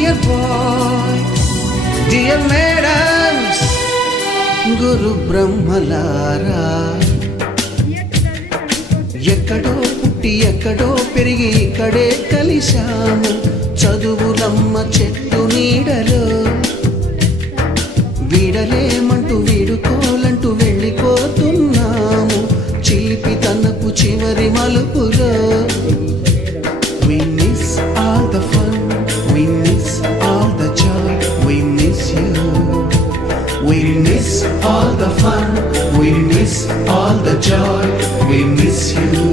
Dear bye, dear madams, గురు బ్రహ్మలారా, ఎక్కడో పుట్టి ఎక్కడో పెరిగి ఇక్కడే కలిశాము చదువులమ్మ చెట్టు నీడలో. వీడలేమంటూ వీడుకోలంటూ వెళ్ళిపోతున్నాము చిలిపి తనపు చివరి మలుపులో. We miss all the fun, we miss all the joy, we miss you. We miss all the fun, we miss all the joy, we miss you.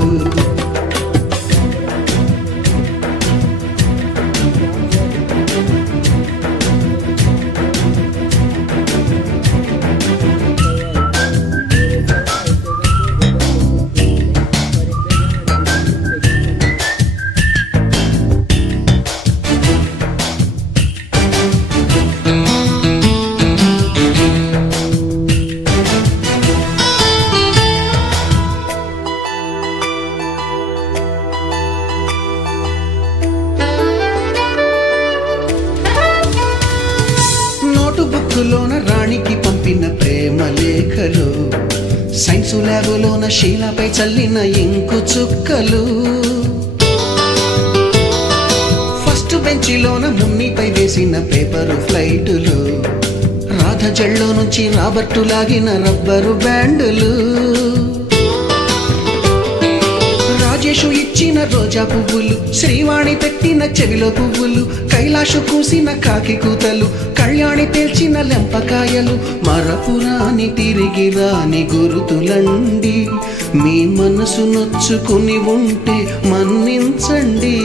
బుక్కులోన రాణికి పంపిన ప్రేమ లేఖలు, సైన్సు ల్యాబులోన శీలపై చల్లిన ఇంకు చుక్కలు, ఫస్ట్ బెంచిలోన మున్నిపై వేసిన పేపరు ఫ్లైటులు, రాధ జల్లో నుంచి రాబర్టు లాగిన rubber బ్యాండులు, Rajesh ఇచ్చిన రోజా పువ్వులు, శ్రీవాణి పెట్టిన చెవిలో పువ్వులు, కైలాషు కూసిన కాకి కూతలు, కళ్యాణి పేల్చిన లెంపకాయలు, మరపురాని తిరిగి రాని గురుతులండి. మీ మనసు నొచ్చుకుని ఉంటే మన్నించండి.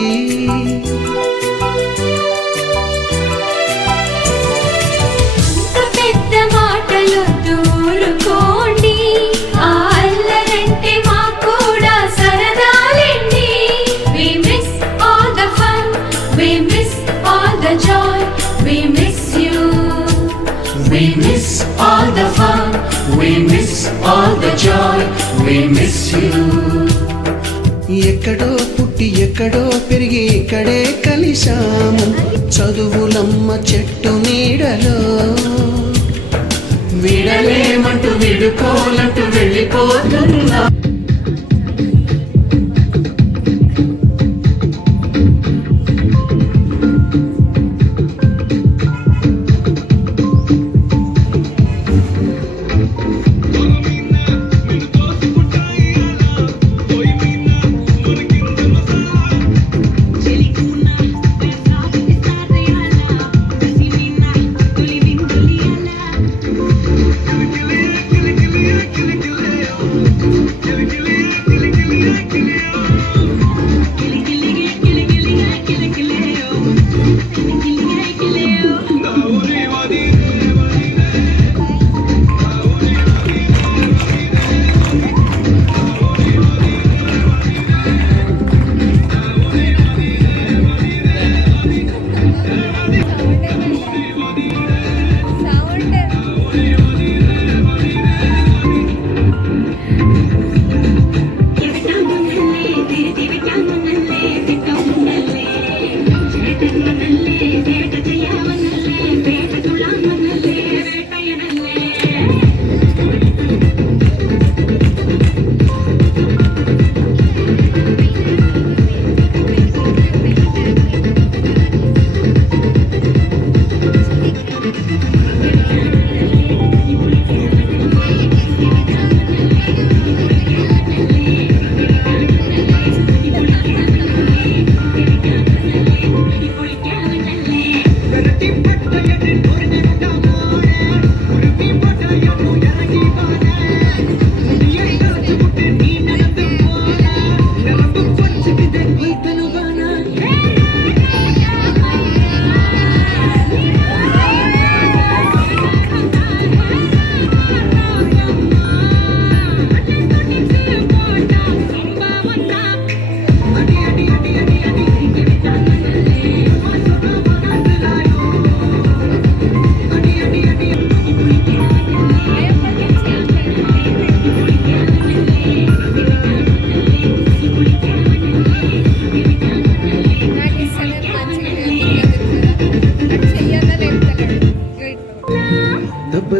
We miss all the fun, we miss all the joy, we miss you. ఎక్కడో పుట్టి ఎక్కడో పెరిగి ఇక్కడే కలిశాము చదువులమ్మ చెట్టు నీడలో. వీడలేమంటూ వీడుకోలంటూ వెళ్ళిపోతున్నా.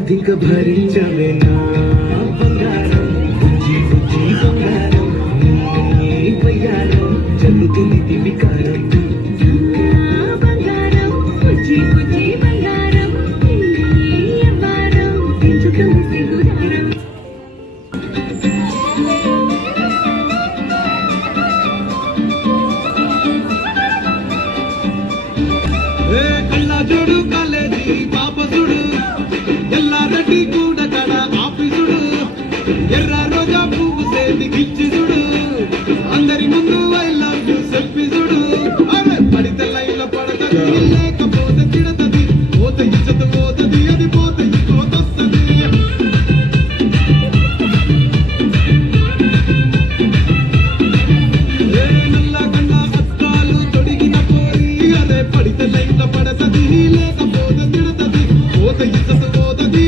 బాధింక భరించవేనా బంగారం బుజ్జి బుజ్జి బంగారం నీ వయ్యారం జరుగుతుంది వికారం బంగారం బుజ్జి బుజ్జి బంగారం అవ్వారం పెంచుతుంది సిగుదారం కళ్ళజోడు కాలేజీ పాపసుడు ఎల్లారెడ్డి కూడ కడ ఆఫీసుడు ఎర్ర రోజా పువ్వు సేతికిచ్చి చూడు అందరి ముందు ఐ లవ్ యు సెల్ఫీ చూడు అరే పడితే లైన్లో పడతది లేకపోతే తిడతది పోత ఇచ్చత పోతది అది పోత ఇంకోతొస్తది నల్ల కన్నా అత్తాలు తొడిగిన పోరి అదే పడితే లైన్లో పడతది లేకపోతే తిడతది పోత ఇచ్చత పోతది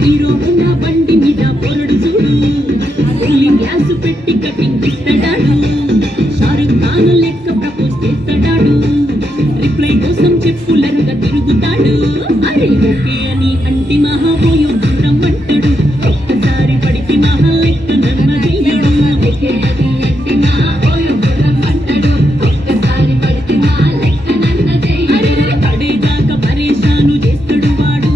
హీరో ఉన్న బండి మీద పొరడు చూడు కూలింగ్ గ్యాస్ పెట్టి కటింగ్ ఇస్తాడాడు షారుఖ్ ఖాన్ లెక్క ప్రపోజ్ చేస్తాడాడు రిప్లై కోసం చెప్పులరుగా తిరుగుతాడు అరే ఓకే అని అంటి మహాపోయో దూరం అంటాడు ఒక్కసారి పడితే మహా లెక్క నన్న చెయ్యడు ఓకే అని అంటి మహాపోయో దూరం అంటాడు ఒక్కసారి పడితే మహా లెక్క నన్న చెయ్యడు అరే పడేదాకా పరేషాను చేస్తాడు వాడు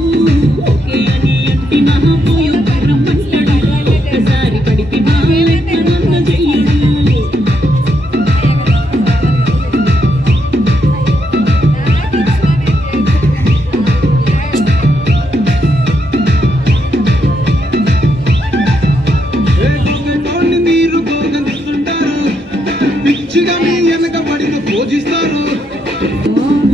ఓకే అని అంటి మహాపోయో దూరం అంటాడు ఒక్కసారి పడితే మహా లెక్క నన్న చెయ్యడు గోగటోని మీరు గోగనిస్తుంటారు పిచ్చిగా మీ వెనక పడిన పూజిస్తారు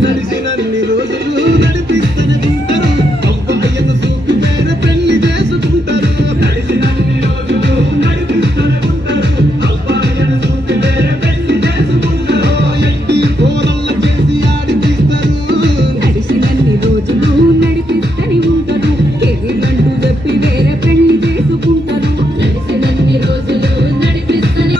నడిచినన్ని రోజులు నడిపిస్తూనే ఉంటారు అబ్బాయిన సూకు వేరే పెళ్లి చేసుకుంటారు నడిచినన్ని రోజులు నడిపిస్తూనే ఉంటారు అబ్బాయిన సూకు వేరే పెళ్లి చేసుకుంటారు ఎట్టి పోరల్ల చేసి ఆడిపిస్తారు నడిచినన్ని రోజులు నడిపిస్తని ఉంటారు కెరీర్లంటూ చెప్పి వేరే పెళ్లి చేసుకుంటారు నడిచినన్ని రోజులు నడిపిస్తని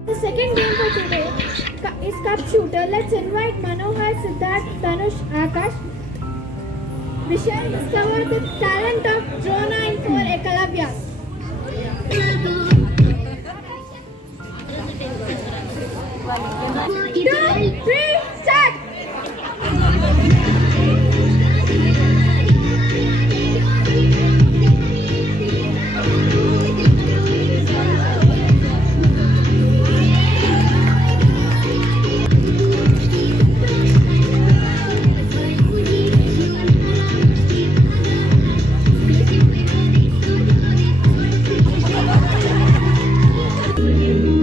The second game for today is Cup Shooter. Let's invite Manohar, Siddharth, Tanush, Akash. We shall discover the talent of Drona in 4 Ekalavyas. 2, 3, start!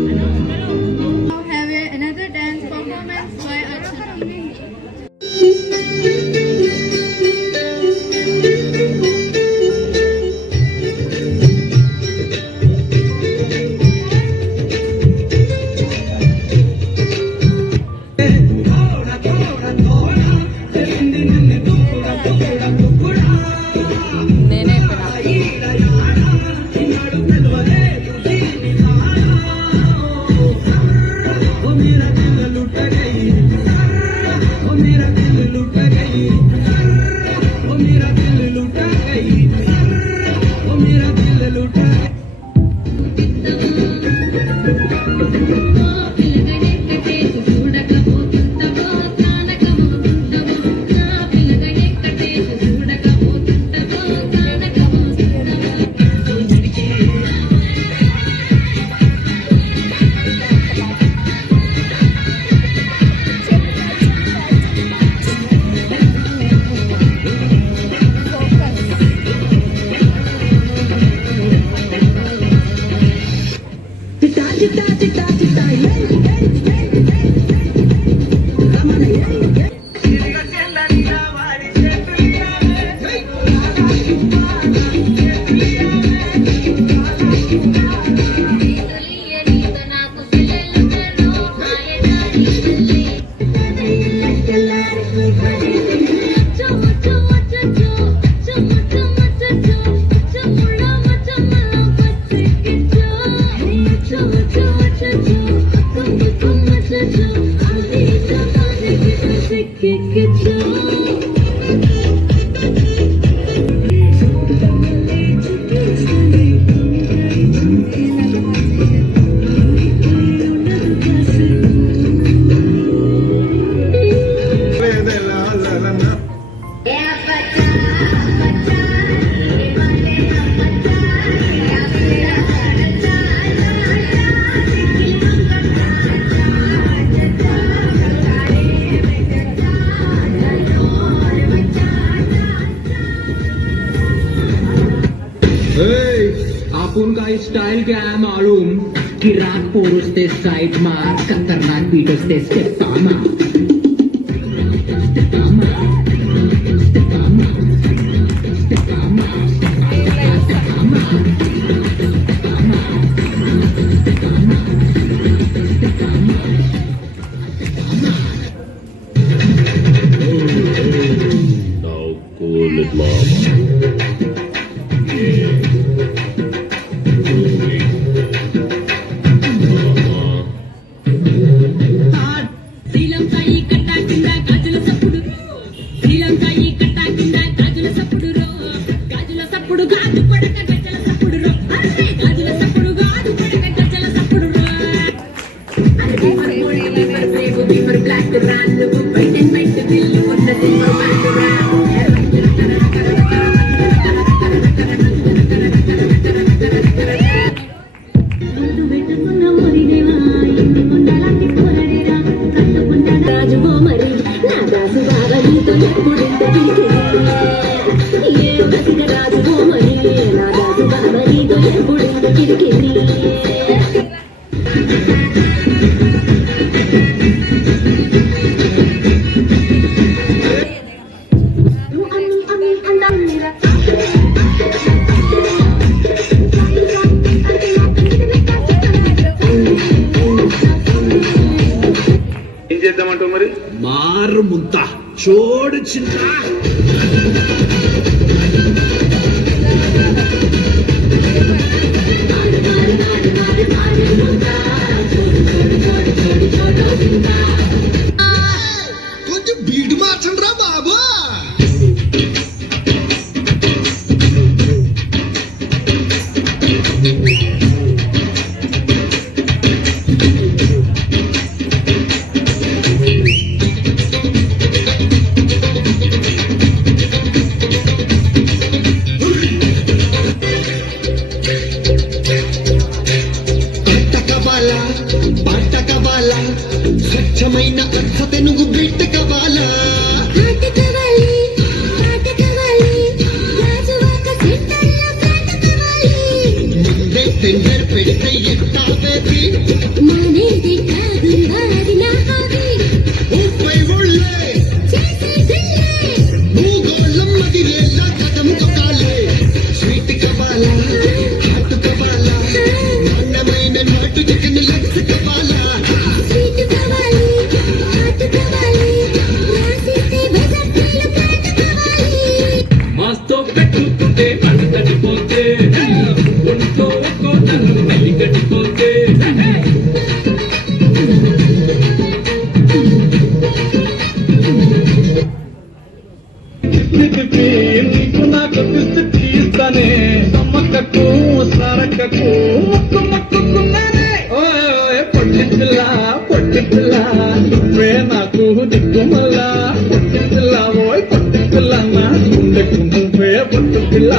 Now have another dance performance by Archana. आपण काही style काय मालूम की राग पोरुसते side मार खतरनाक beat असते step पामा శ్రీలంకాయి కట్టా కింద గాజుల సప్పుడు శ్రీలంకాయి కట్టా కింద గాజుల సప్పుడు గాజుల సప్పుడు గాజు పడక గజ్జల సప్పుడు గాజుల సప్పుడు గాజు పడక గజ్జల సప్పుడు బీమర్ బ్లాక్ రాన్ వైట్ అండ్ వైట్ బిల్లు ఉన్న సిల్వర్ బ్యాక్ ఏం చేద్దామంటావు మరి మారు ముద్ద చూడు చిన్న కొంచెం బీటు మార్చండి రా బాబు స్వచ్ఛమైన అర్హత నువ్వు బిడ్డ కావాలా ముందే టెండర్ పెడితే ఎంత ముప్పై ఊళ్ళే భూగోళం మదిరేలా కదం తొక్కాలే స్వీట్ కావాలా హాట్ కావాలా నాణ్యమైన నాటు చికెన్ లెగ్స్ కావాలా మస్తు పెట్టుకుంటే పడతడిపోతే ఒంట్లో ఒక్కో నన్ను మెల్లి కట్టిపోతే నీకు నాకు తీస్తానే సమ్మక్కకు సరక్కకు ముక్కు మొక్కుకున్నానే పొట్టి పిల్ల నువ్వే నాకు దిక్కుమల్లా పొట్టి పిల్ల ఓయ్ పొట్టి పిల్ల నా గుండెకు నువ్వే పొట్టు పిల్ల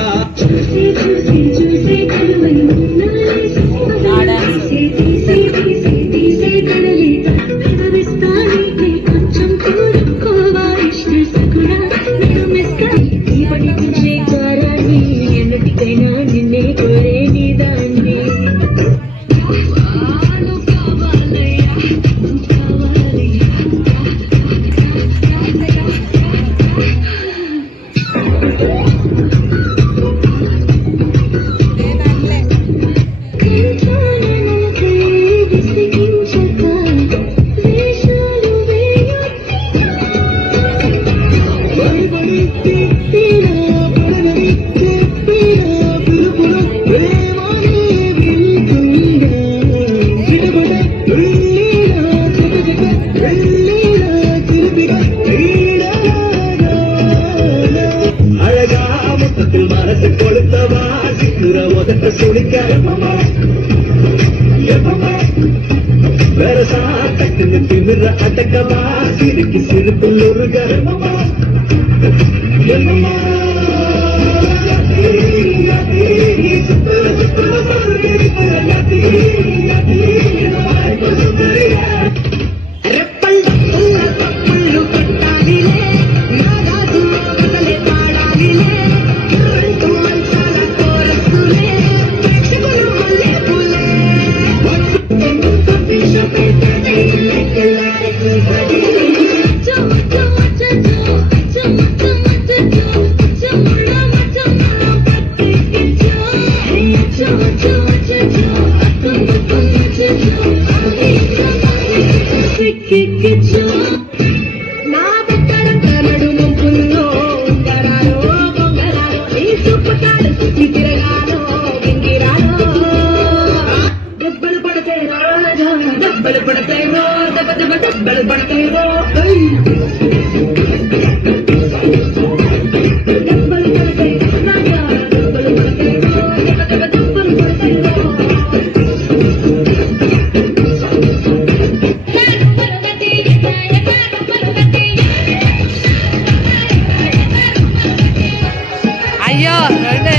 నిన్నే కోరే నీ దాన్ని ఎదుర మొదట సుడికారమ్మా వెరసా తక్కువ తిమిర అటకమా సిరికి సిరుకులు గరమమ్మా అయ్యో రండి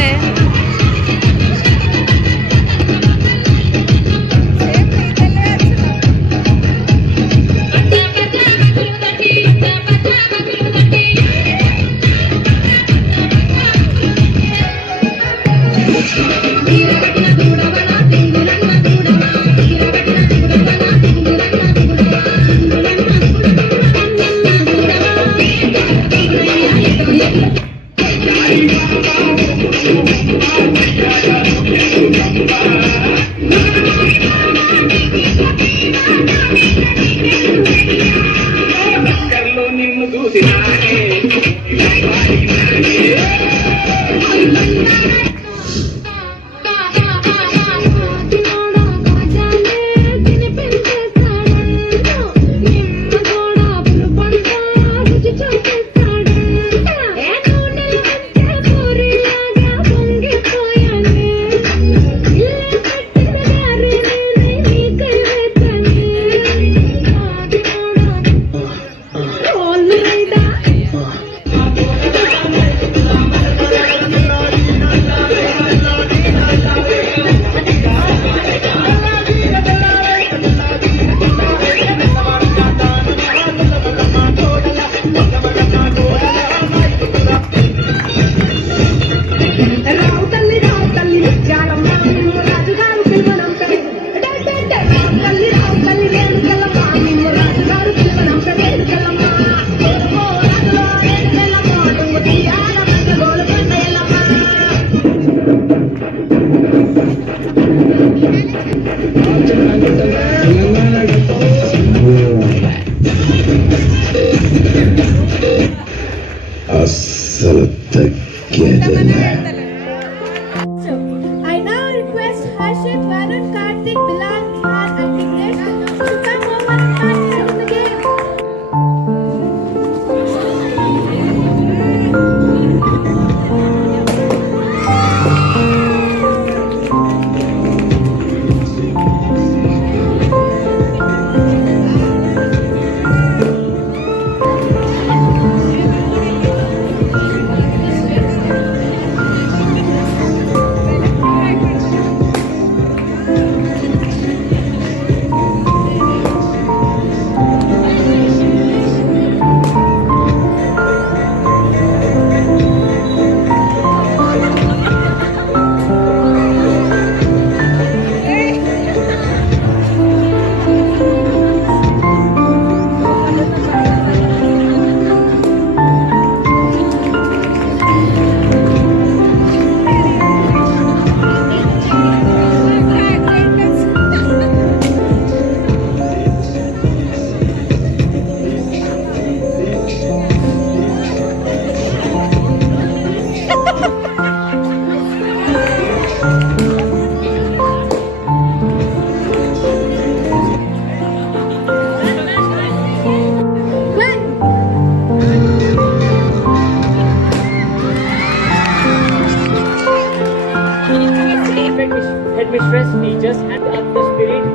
teachers and up the spirit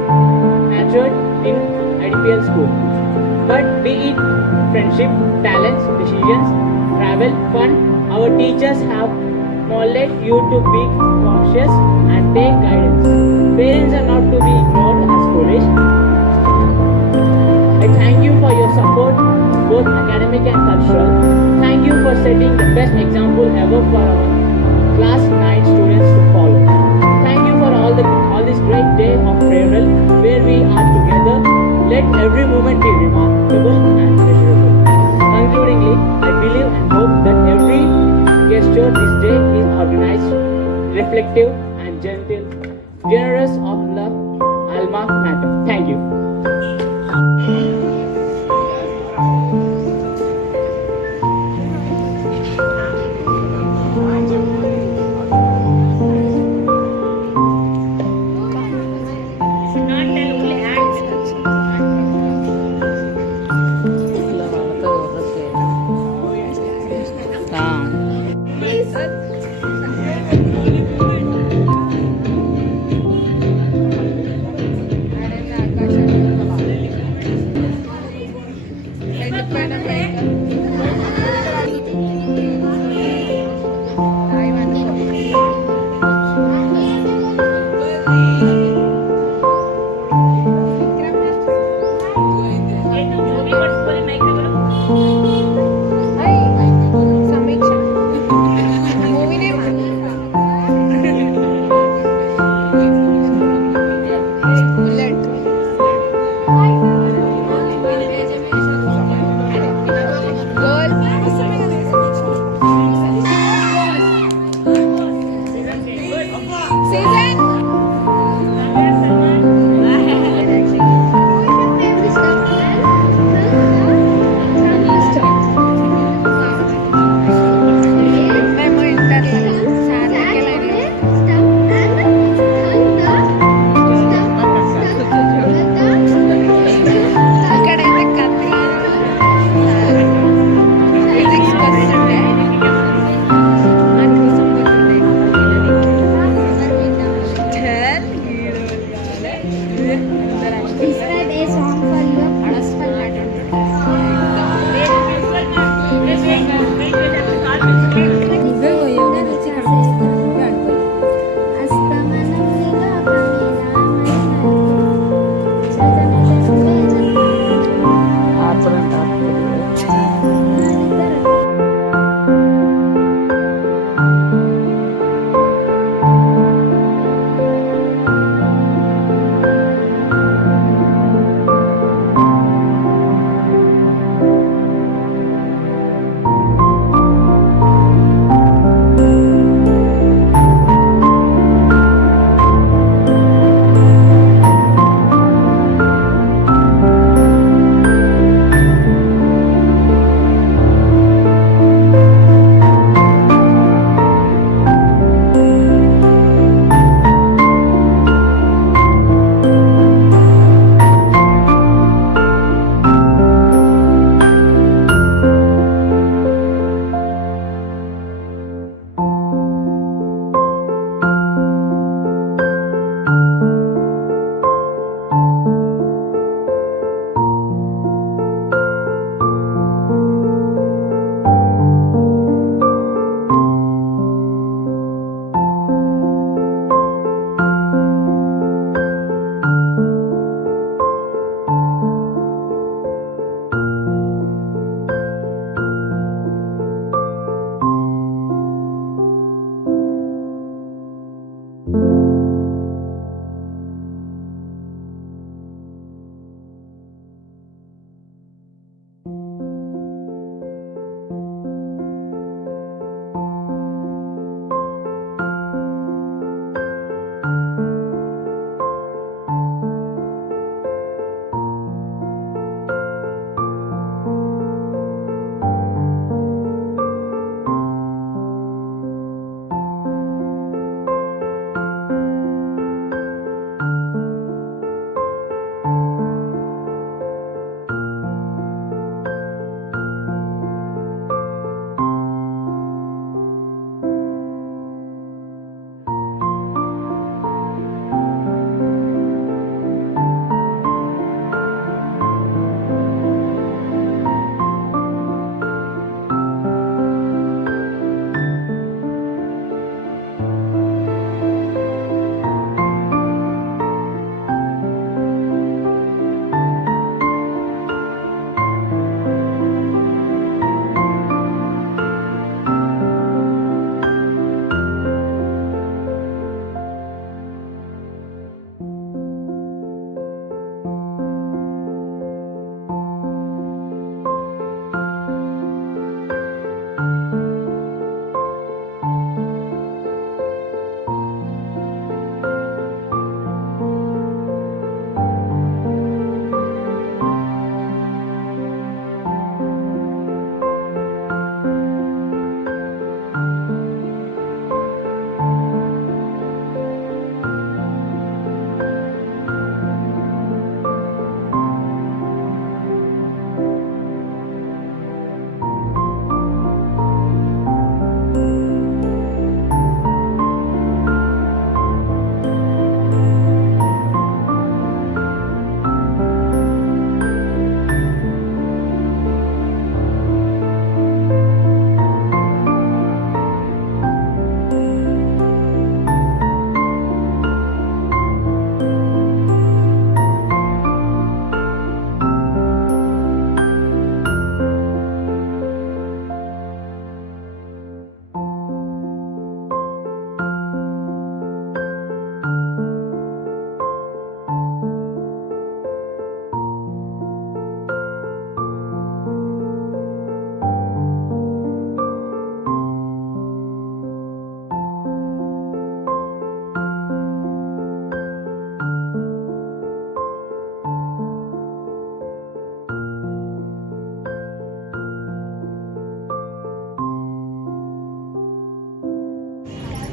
nurtured in IDPL school. But be it friendship, talents, decisions, travel, fun, our teachers have molded you to be cautious and take guidance. Parents are not to be ignored as foolish. I thank you for your support, both academic and cultural. Thank you for setting the best example ever for our class 9 students to follow. Thank you for all this great day of farewell where we are together. Let every moment be remarkable and measurable. Concludingly, I believe and hope that every gesture this day is organized, reflective and gentle, generous of love, alma mater. Thank you.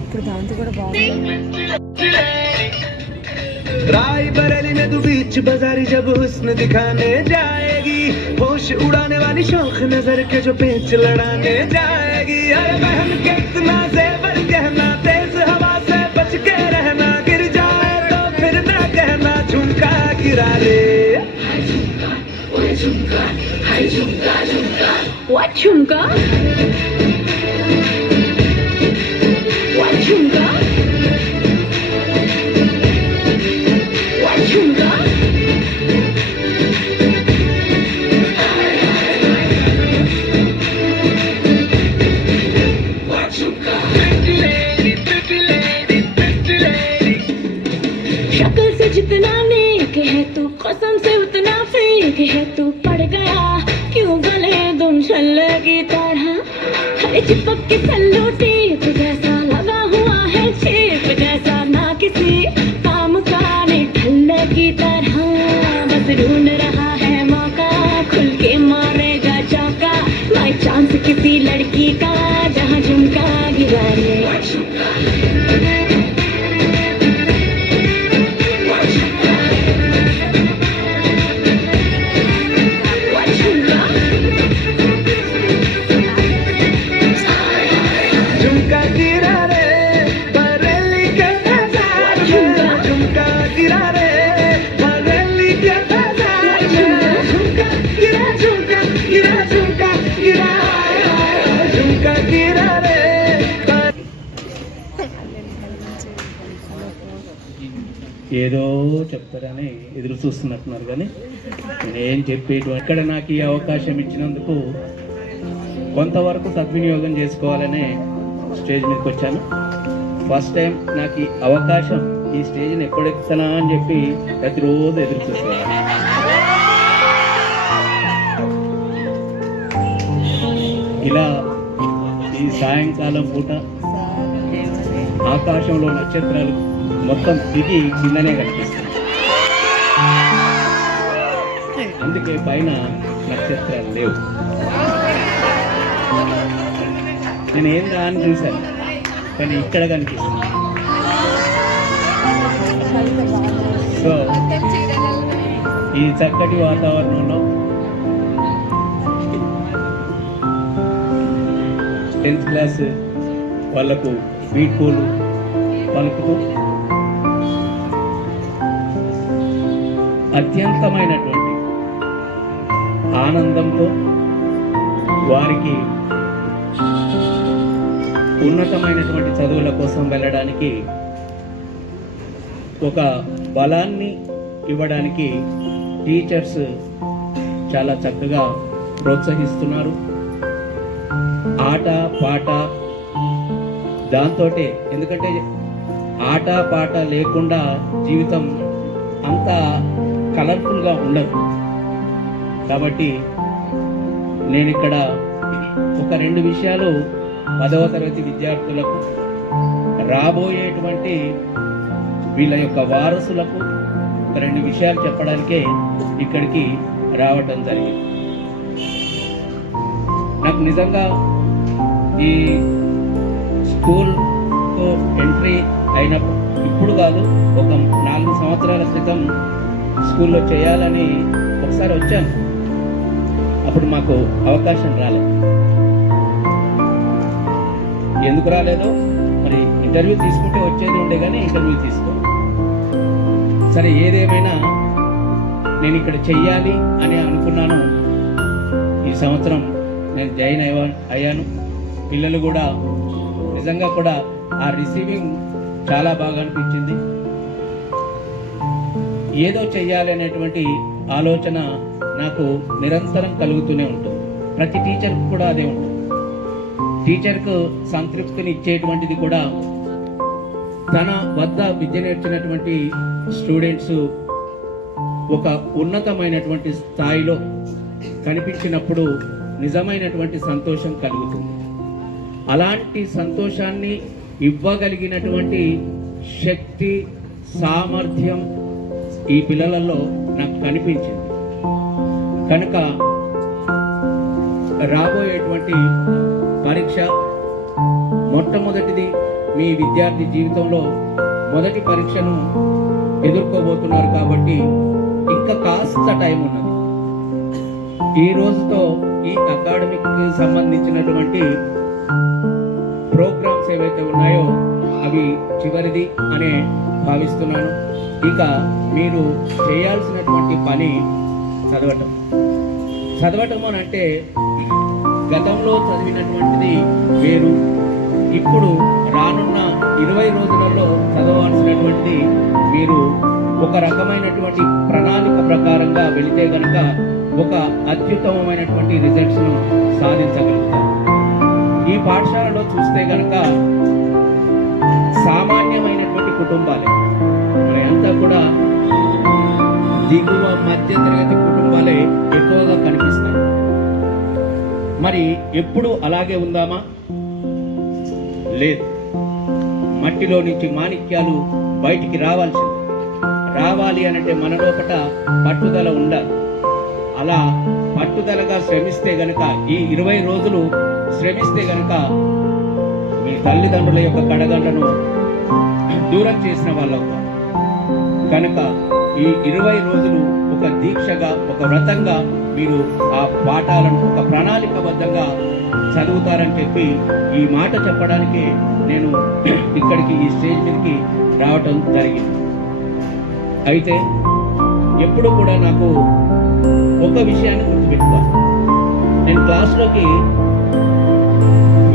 ఇప్పుడు దాంతో కూడా బాగుంది. राय बरेली में तू बीच बाजारी जब हुस्न दिखाने जाएगी, होश उड़ाने वाली शौक नजर के जो पेच लड़ाने जाएगी। अरे बहन कितना जेवर कहना, तेज हवा से बच के रहना, गिर जाए तो फिर ना कहना झुमका गिरा ले। What झुमका? What झुमका? What झुमका? शक्ल से जितना नेक है तू, कसम से उतना फेक है तू, पड़ गया क्यों गले दुम छल्ले की तरह। हरे चिपक के सल्लो टेप जैसा लगा हुआ है चेप जैसा, ना किसी काम का नहीं ढल्ले की तरह। बस ढूंढ रहा है मौका, खुल के मारेगा चौका, बाई चांस किसी लड़की का जहाँ झुमका गिरा ले। झुमका गिरा रे बरेली के बाजार में, झुमका गिरा रे बरेली के बाजार में, झुमका गिरा झुमका गिरा झुमका गिरा, झुमका गिरा रे। ఏదో చెప్తారని ఎదురు చూస్తున్నట్టున్నారు, కానీ నేను చెప్పేటువంటి ఇక్కడ నాకు ఈ అవకాశం ఇచ్చినందుకు కొంతవరకు సద్వినియోగం చేసుకోవాలనే స్టేజ్ మీదకి వచ్చాను. ఫస్ట్ టైం నాకు ఈ అవకాశం, ఈ స్టేజ్ని ఎప్పుడెక్కుతానా అని చెప్పి ప్రతిరోజు ఎదురు చూసేవాడు. ఇలా ఈ సాయంకాలం పూట ఆకాశంలో నక్షత్రాలు మొత్తం దిగి కిందనే కనిపిస్తుంది, అందుకే పైన నక్షత్రాలు లేవు. నేను ఏం అని చూశాను, కానీ ఇక్కడ కనిపిస్తుంది. సో ఈ చక్కటి వాతావరణంలో 10th క్లాస్ వాళ్ళకు వీడ్కోలు పలుకుతూ అత్యంతమైనటువంటి ఆనందంతో వారికి ఉన్నతమైనటువంటి చదువుల కోసం వెళ్ళడానికి ఒక బలాన్ని ఇవ్వడానికి టీచర్స్ చాలా చక్కగా ప్రోత్సహిస్తున్నారు. ఆట పాట దాంతోటే, ఎందుకంటే ఆట పాట లేకుండా జీవితం అంత కలర్ఫుల్గా ఉండదు. కాబట్టి నేను ఇక్కడ ఒక 2 విషయాలు 10వ తరగతి విద్యార్థులకు, రాబోయేటువంటి వీళ్ళ యొక్క వారసులకు ఒక 2 విషయాలు చెప్పడానికే ఇక్కడికి రావటం జరిగింది. నాకు నిజంగా ఈ స్కూల్కు ఎంట్రీ అయినప్పుడు, ఇప్పుడు కాదు, ఒక 4 సంవత్సరాల క్రితం స్కూల్లో చేయాలని ఒకసారి వచ్చాను. అప్పుడు మాకు అవకాశం రాలేదు. ఎందుకు రాలేదో మరి, ఇంటర్వ్యూ తీసుకుంటే వచ్చేది ఉండే కానీ ఇంటర్వ్యూ తీసుకో. సరే, ఏదేమైనా నేను ఇక్కడ చెయ్యాలి అని అనుకున్నాను. ఈ సంవత్సరం నేను జాయిన్ అయ్యాను. పిల్లలు కూడా నిజంగా కూడా ఆ రిసీవింగ్ చాలా బాగా అనిపించింది. ఏదో చెయ్యాలి అనేటువంటి ఆలోచన నాకు నిరంతరం కలుగుతూనే ఉంటుంది. ప్రతి టీచర్కి కూడా అదే ఉంటుంది. టీచర్కు సంతృప్తిని ఇచ్చేటువంటిది కూడా తన వద్ద విద్య నేర్చినటువంటి స్టూడెంట్స్ ఒక ఉన్నతమైనటువంటి స్థాయిలో కనిపించినప్పుడు నిజమైనటువంటి సంతోషం కలుగుతుంది. అలాంటి సంతోషాన్ని ఇవ్వగలిగినటువంటి శక్తి, సామర్థ్యం ఈ పిల్లలలో నాకు కనిపించింది. కనుక రాబోయేటువంటి పరీక్ష మొట్టమొదటిది మీ విద్యార్థి జీవితంలో మొదటి పరీక్షను ఎదుర్కోబోతున్నారు కాబట్టి ఇంకా కాస్త టైం ఉన్నది. ఈ రోజుతో ఈ అకాడమిక్ సంబంధించినటువంటి ప్రోగ్రామ్స్ ఏవైతే ఉన్నాయో అవి చివరిది అనే భావిస్తున్నాను. ఇక మీరు చేయాల్సినటువంటి పని చదవటం అని అంటే గతంలో చదివినటువంటిది వేరు, ఇప్పుడు రానున్న 20 రోజులలో చదవాల్సినటువంటిది మీరు ఒక రకమైనటువంటి ప్రణాళిక ప్రకారంగా వెళితే గనక ఒక అత్యుత్తమమైనటువంటి రిజల్ట్స్ను సాధించగలుగుతారు. ఈ పాఠశాలలో చూస్తే గనక సామాన్యమైనటువంటి కుటుంబాలే, అంతా కూడా దిగువ మధ్య తరగతి కుటుంబాలే ఎక్కువగా కనిపిస్తాయి. మరి ఎప్పుడు అలాగే ఉందామా? లేదు. మట్టిలో నుంచి మాణిక్యాలు బయటికి రావాలి అనంటే మన లోపట పట్టుదల ఉండాలి. అలా పట్టుదలగా శ్రమిస్తే గనక ఈ 20 రోజులు శ్రమిస్తే గనక మీ తల్లిదండ్రుల యొక్క కడగండ్లను దూరం చేసిన వాళ్ళు కనుక ఈ 20 రోజులు ఒక దీక్షగా, ఒక వ్రతంగా మీరు ఆ పాఠాలను ఒక ప్రణాళికబద్ధంగా చదువుతారని చెప్పి ఈ మాట చెప్పడానికి నేను ఇక్కడికి ఈ స్టేజ్ మీదకి రావటం జరిగింది. అయితే ఎప్పుడు కూడా నాకు ఒక విషయాన్ని గుర్తుపెట్టుకోవాలి. నేను క్లాస్లోకి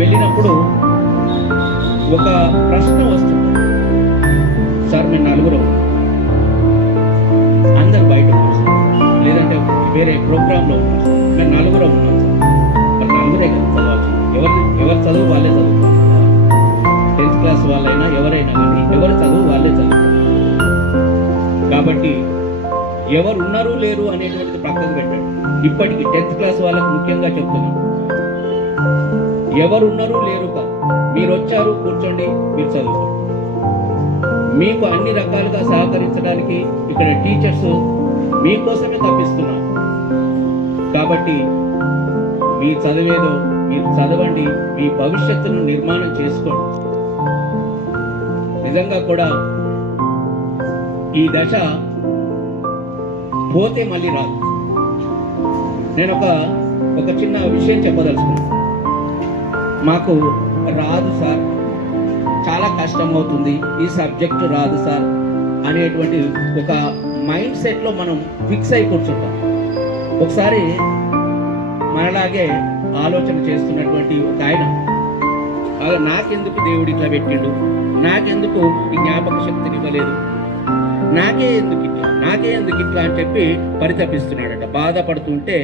వెళ్ళినప్పుడు ఒక ప్రశ్న వస్తుంది, సార్ మేము 4 అందరు బయట లేదంటే వేరే ప్రోగ్రాంలో ఉన్నారు, మేము 4 ఉన్నాం సార్. మరి 4 కదా చదవాలి, ఎవరు చదువు వాళ్ళే చదువుతారు. 10th క్లాస్ వాళ్ళైనా ఎవరైనా కానీ ఎవరు చదువు వాళ్ళే చదువుతారు. కాబట్టి ఎవరు ఉన్నారు లేరు అనేటువంటిది పక్కకు పెట్టండి. ఇప్పటికి 10th క్లాస్ వాళ్ళకు ముఖ్యంగా చెప్తున్నాను, ఎవరు ఉన్నారు లేరు కాదు, మీరు వచ్చారు, కూర్చోండి, మీరు చదువుకోండి. మీకు అన్ని రకాలుగా సహకరించడానికి ఇక్కడ టీచర్స్ మీకోసమే తప్పిస్తున్నారు. కాబట్టి మీ చదివేదో మీరు చదవండి, మీ భవిష్యత్తును నిర్మాణం చేసుకోండి. నిజంగా కూడా ఈ దశ పోతే మళ్ళీ రాదు. నేను ఒక చిన్న విషయం చెప్పదలుచుకున్నాను. మాకు రాదు సార్, చాలా కష్టం అవుతుంది, ఈ సబ్జెక్టు రాదు సార్ అనేటువంటి ఒక మైండ్ సెట్లో మనం ఫిక్స్ అయి కూర్చుంటాం. ఒకసారి మనలాగే ఆలోచన చేస్తున్నటువంటి ఒక ఆయన, నాకెందుకు దేవుడు ఇట్లా పెట్టిండు, నాకెందుకు ఈ జ్ఞాపక శక్తిని ఇవ్వలేదు, నాకే ఎందుకు ఇట్లా అని చెప్పి పరితపిస్తున్నాడట. బాధపడుతుంటే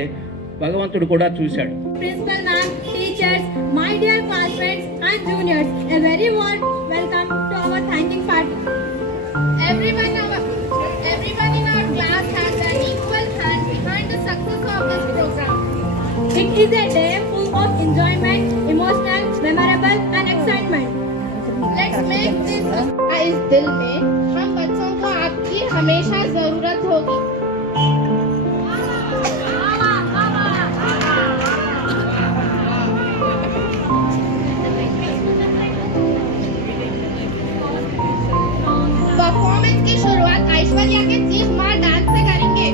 భగవంతుడు కూడా చూశాడు. Principal ma'am, teachers, my dear classmates and juniors, a very warm welcome to our thanking party. Everyone in our class has an equal hand behind the success of this program. It is a day full of enjoyment, emotional, memorable and excitement. Let's make this इस दिल में हम बच्चों को आपकी हमेशा जरूरत होगी. परफॉर्मेंस की शुरुआत ऐश्वर्या के चीख मार डांस से करेंगे.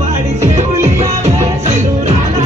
వాడి సేపులియా సందూరాల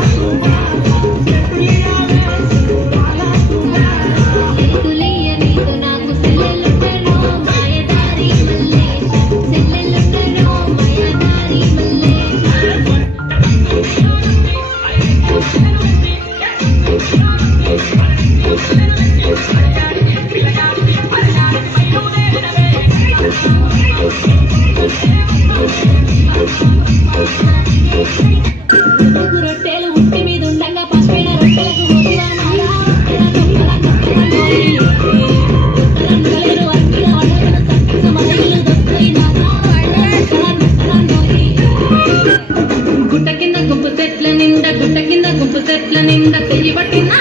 గుట్ట కింద గుంపు చెట్ల నిండా గుట్ట కింద గుంపు చెట్ల నిండా చెయ్యి పట్టినా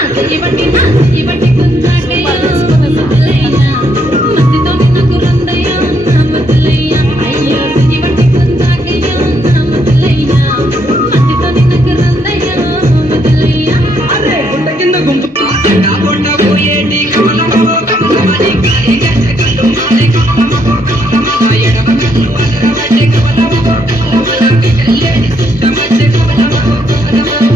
గుంజాటయ్యా మత్తితో నాకు రందయ్యా ముద్దులయ్యా అయ్యో చెయ్యి పట్టి గుంజాటయ్యా ముద్దులయ్యా మత్తితో నాకు రందయ్యా ముద్దులయ్యా అరే గుట్ట కింద గుంపు నా కొండ పోయేటి కమలమో కమలమని కాయి గట్ట కళ్ళు మాలే కమలమో కమలమల ఎడమ కళ్ళు అలరబడ్డే కమలమో కమలమల కల్లేడి సుత్తమడ్డే కమలమో కమలమో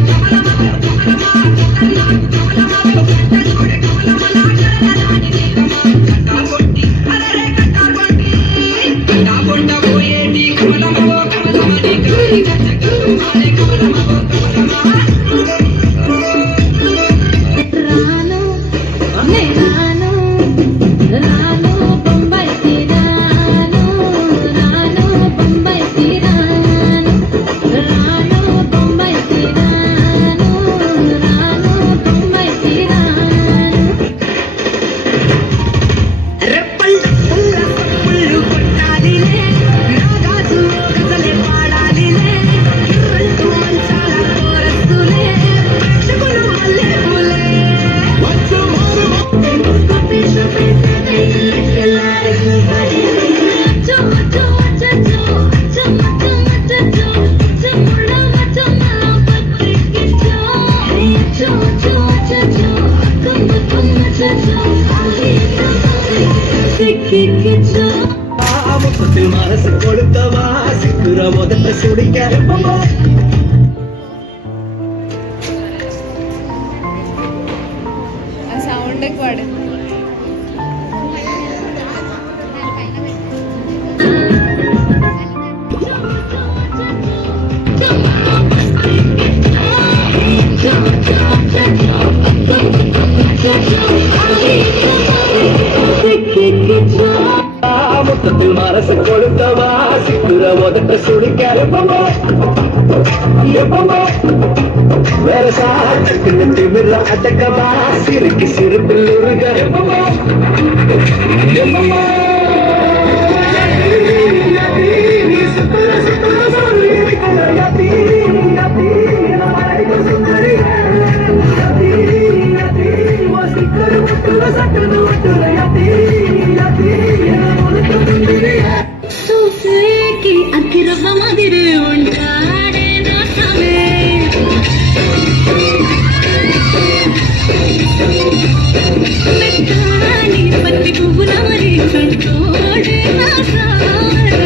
నా కొండ పోయేటి కమలమో కమలమని కాయి గట్ట కళ్ళు మాలే కమలమో కమలమా రాను బొంబాయికి రాను బొంబాయికి రాను బొంబాయికి రాను బొంబాయికి రాను రెప్పళ్ళు పుల్లు కొట్టాలిలే నాగాసు గజలే పాడాలిలే కిర్రంటూ మంచాల కోరస్తులే ప్రేక్షకులు మల్లె పూలే முத்தத்தில் மனசு கொடுத்தவா சிக்குற முதல்ல சுடிக்கிறப்பமா സൗണ്ട് പാട് முத்தத்தில் மனசு கொடுத்தவா சிக்குற முதல்ல சுடிக்கிறப்பமா எப்பமா வேற சாட்டுக்கு திமிர அடக்கவா சிறுக்கு சிறுப்பில் உருகிறப்பமா எப்பமா సూసేకి అతిరవ మదిరే ఉంటాడే నాటమే మెత్తాని పత్తి పువ్వుల మరి కంటోడే నాసాడే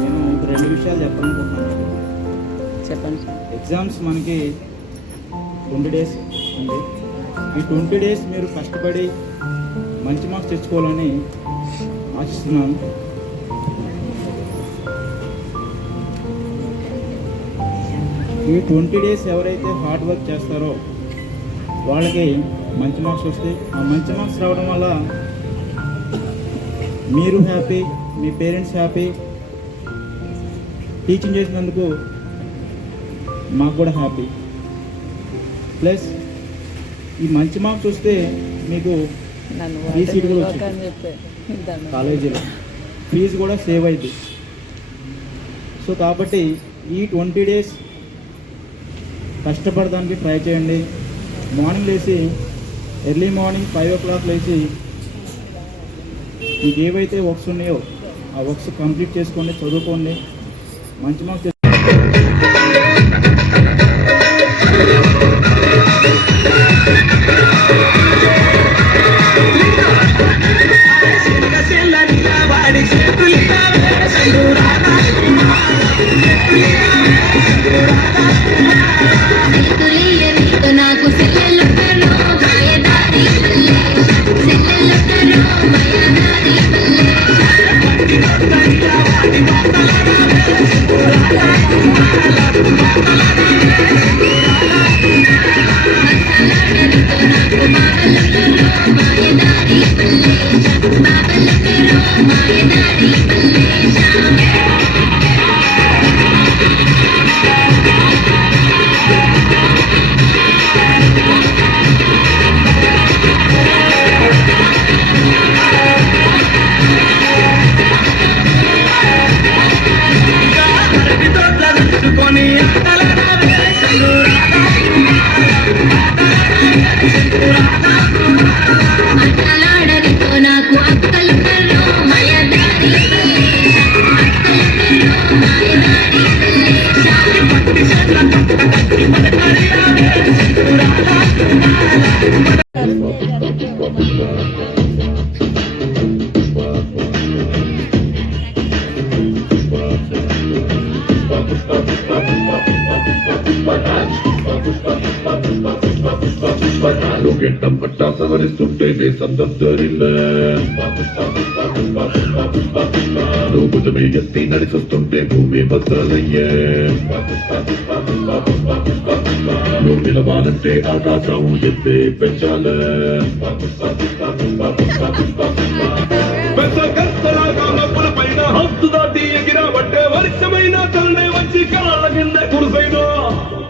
నేను మీకు 2 విషయాలు చెప్పాలనుకుంటున్నాను. చెప్పండి. ఎగ్జామ్స్ మనకి 20 డేస్ ఉంది. ఈ 20 డేస్ మీరు కష్టపడి మంచి మార్క్స్ తెచ్చుకోవాలని ఆశిస్తున్నాను. ఈ 20 డేస్ ఎవరైతే హార్డ్ వర్క్ చేస్తారో వాళ్ళకి మంచి మార్క్స్ వస్తాయి. ఆ మంచి మార్క్స్ రావడం వల్ల మీరు హ్యాపీ, మీ పేరెంట్స్ హ్యాపీ, టీచింగ్ చేసినందుకు మాకు కూడా హ్యాపీ. ప్లస్ ఈ మంచి మార్క్స్ వస్తే మీకు ఈ సీట్ కూడా వచ్చింది కాలేజీలో, ఫీజు కూడా సేవ్ అయింది. సో కాబట్టి ఈ 20 డేస్ కష్టపడడానికి ట్రై చేయండి. మార్నింగ్ లేచి ఎర్లీ మార్నింగ్ 5 o'clock లేచి మీకు ఏవైతే వర్క్స్ ఉన్నాయో ఆ వర్క్స్ కంప్లీట్ చేసుకోండి, చదువుకోండి, మంచి మార్క్స్ నాకు సెల్లెలుట్టరో మాయదారి సెల్లెలుట్టరో మాయదారి అక్కలాడరితో నాకు అక్కలు కర్రో మాయదారి గెట్టం పట్టా సవరిస్తుంటే సందర్దరిల్లే భుజమే ఎత్తి నడిచొస్తుంటే భూమి బద్దలయ్యే నువ్వు నిలవాలంటే ఆకాశం ఎత్తే పెంచాలే పైన హద్దు దాటి ఎగిరాబట్టే వర్షమైన తల్లి వచ్చి కాళ్ళ కింద కురుసైనా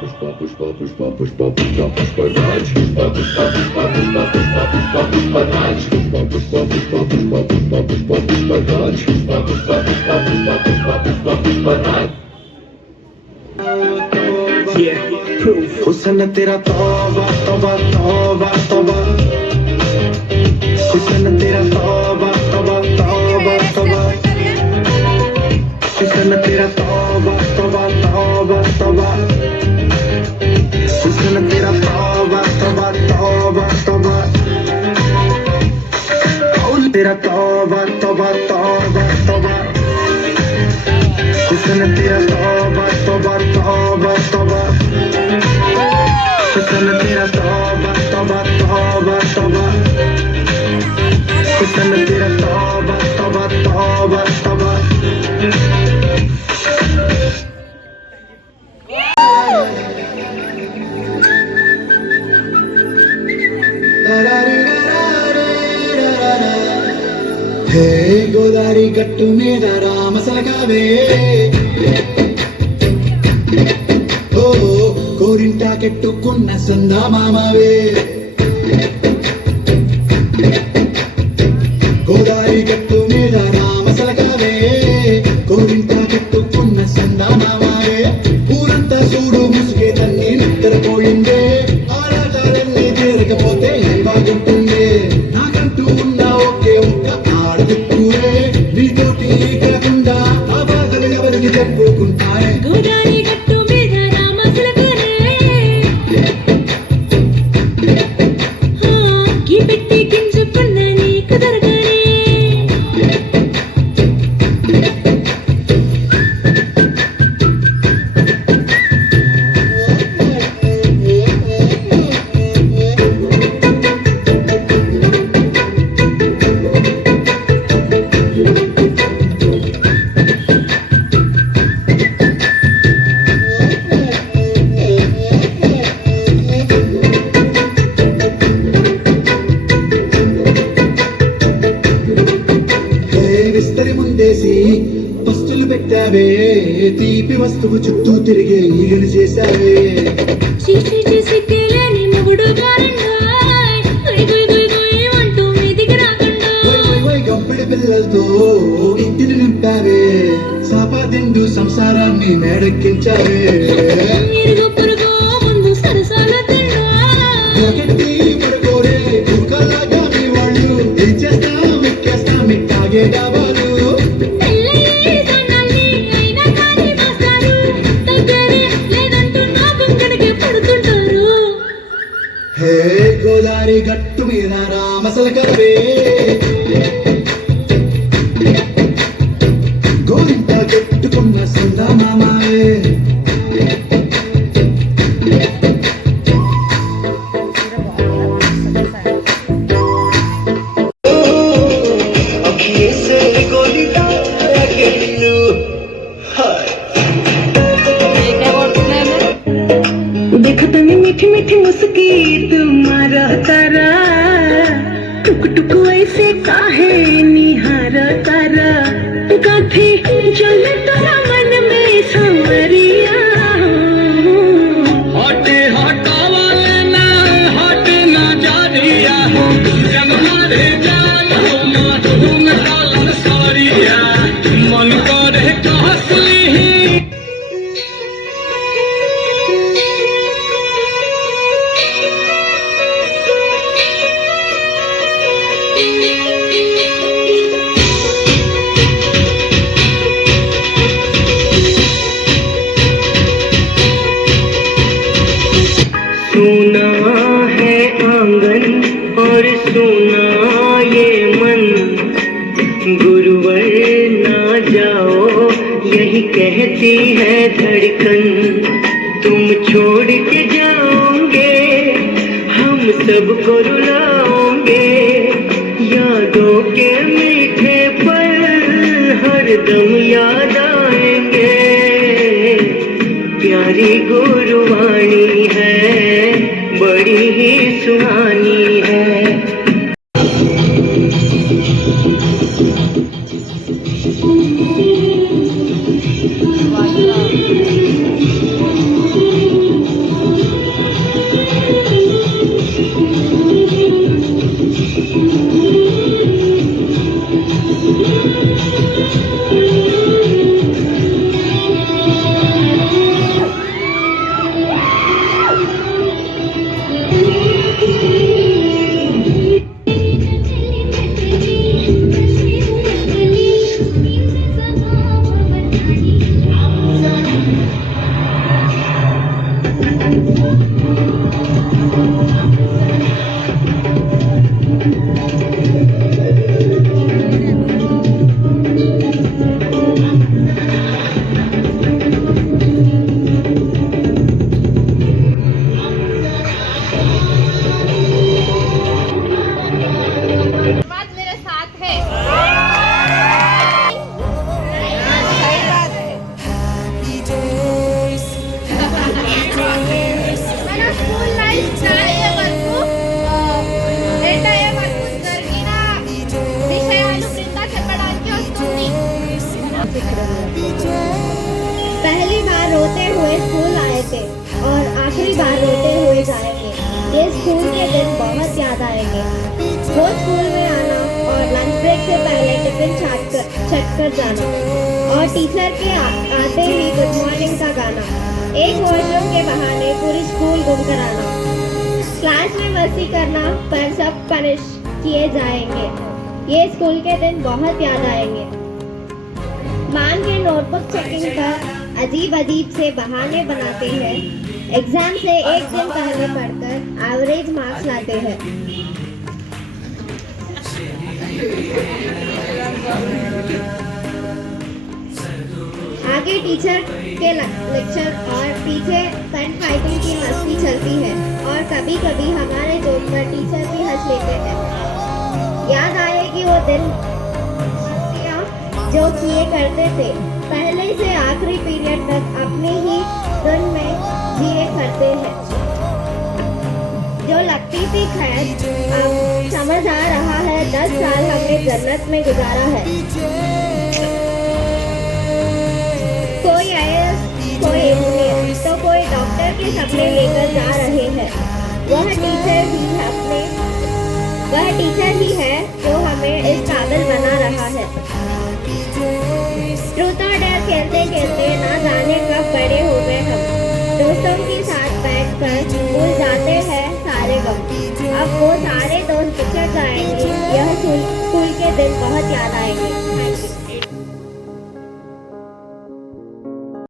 పుష్ప పుష్ప పుష్ప పుష్ప పుష్ప రాజ్ పుష్ప పుష్ప పుష్ప పుష్ప పుష్ప పుష్ప పుష్ప రాజ్ పుష్ప పుష్ప పుష్ప పుష్ప పుష్ప పుష్ప పుష్ప రాజ్ పుష్ప పుష్ప పుష్ప పుష్ప పుష్ప పుష్ప పుష్ప రాజ్ हुस्न तेरा तौबा तौबा तौबा तौबा हुस्न तेरा तौबा तौबा तौबा तौबा हुस्न तेरा तौबा तौबा तौबा तौबा हुस्न तेरा तौबा तौबा तौबा तौबा तेरा तौबा तौबा तौबा तौबा हुस्न तेरा तौबा तौबा तौबा तौबा हुस्न तेरा तौबा तौबा तौबा तौबा हुस्न तेरा तौबा तौबा तौबा तौबा హే గోదారి గట్టు మీద రామసలకావే ఓ కోరింటా కెట్టుకున్న సందా మామవే గోదారి గట్టు మీద రామసలకావే కోరింటా కెట్టుకున్న సందా మామవే ఊరంతా చూడు ముసుగే తన్ని నిద్రపోయిందే ఆరాటాలన్నీ తీరకపోతే ఏం బాగుంటుందే నాకంటూ ఉన్న ఒకే ఒక్క ఆడదిక్కురే నీతోటి కాకుండా ఆ బాధలు ఎవరికి చెప్పుకుంటాయే గోదారి గట్టు మీద రామచిలకరే కి పెట్టి గింజుకున్న నీకు దొరకరే విస్తరి ముందేసి పస్తులు పెట్టావే తీపి వస్తువు చుట్టూ తిరిగే ఈగలు చేశావే చీచి చేసి కేలేని మొగుడు కారండాయ్ గుయ్ గుయ్ గుయ్ గుయ్ అంటూ మీదికి రాకుండా గంపిడి పిల్లలతో ఇంటిని నింపావే సాపాదిండు సంసారాన్ని మేడెక్కించావే ఇరుగు పొరుగు ముందు సరసాల తిండా ఒకటి పడుకోరే కుక్కలాగా మీ వాళ్ళు ఏం చేస్తాం ఎక్కేస్తాం ఇట్టాగే డాబాలు తెల్లయ్యే సన్నాల్ని అయినా కానీ మాస్తారు దగ్గరే లేదంటూ నా గుంగడికి పడుతుంటారు హే గోదారి గట్టు మీద రామసలకవే గోరింట కట్టుకున్న సందా మామావే देखो तनी मीठी मीठी मुस्की तुम्हारा तारा टुक टुक ऐसे काहे निहारा तारा काथी चल तारा मन में सांवरिया हटे हटावा लेना हट ना जारिया जब मारे जान हो माथूम डालर सारिया मन करे कहसली सुना है आंगन और सुना ये मन, गुरुवर ना जाओ यही कहती है धड़कन। तुम छोड़ के जाओगे हम सबको रुलाओगे, यादों के मीठे पल हरदम याद आएंगे। प्यारी गुरुवाणी है, बड़ी ही सुहानी है। पहली बार रोते हुए स्कूल आए थे और आखिरी बार रोते हुए जाएंगे। ये स्कूल के दिन बहुत याद आएंगे। वो स्कूल में आना और लंच ब्रेक से पहले टिफिन छट कर जाना और टीचर के आते ही गुड मॉर्निंग का गाना, एक वॉशरूम के बहाने पूरी स्कूल घूम कर आना, क्लास में मस्ती करना पर सब पनिश किए जाएंगे। ये स्कूल के दिन बहुत याद आएंगे। मान के नोटबुक चेकिंग का अजीब से बहाने बनाते हैं। एग्जाम से एक दिन पहले पढ़कर एवरेज मार्क्स लाते हैं। आगे टीचर के लेक्चर और पीछे पेन फाइटिंग की मस्ती चलती है और कभी कभी हमारे जोक पर टीचर भी हंस लेते हैं। याद आएगी वो दिन जो किए करते थे, पहले से आखिरी पीरियड तक अपनी ही धुन में जिए करते हैं। जो लगती थी खैर, अब समझ आ रहा है 10 साल हमने जन्नत में गुजारा है। कोई IAS, कोई इंजीनियर, तो कोई डॉक्टर के सपने लेकर जा रहे हैं। वह टीचर ही है जो हमें इस काबिल बना रहा है। ट्रूथ और डेयर खेलते खेलते ना जाने कब बड़े हो गए हम। दोस्तों के साथ बैठकर भूल जाते हैं सारे गम। अब वो सारे दोस्त बिछड़ जाएंगे। यह स्कूल के दिन बहुत याद आएंगे।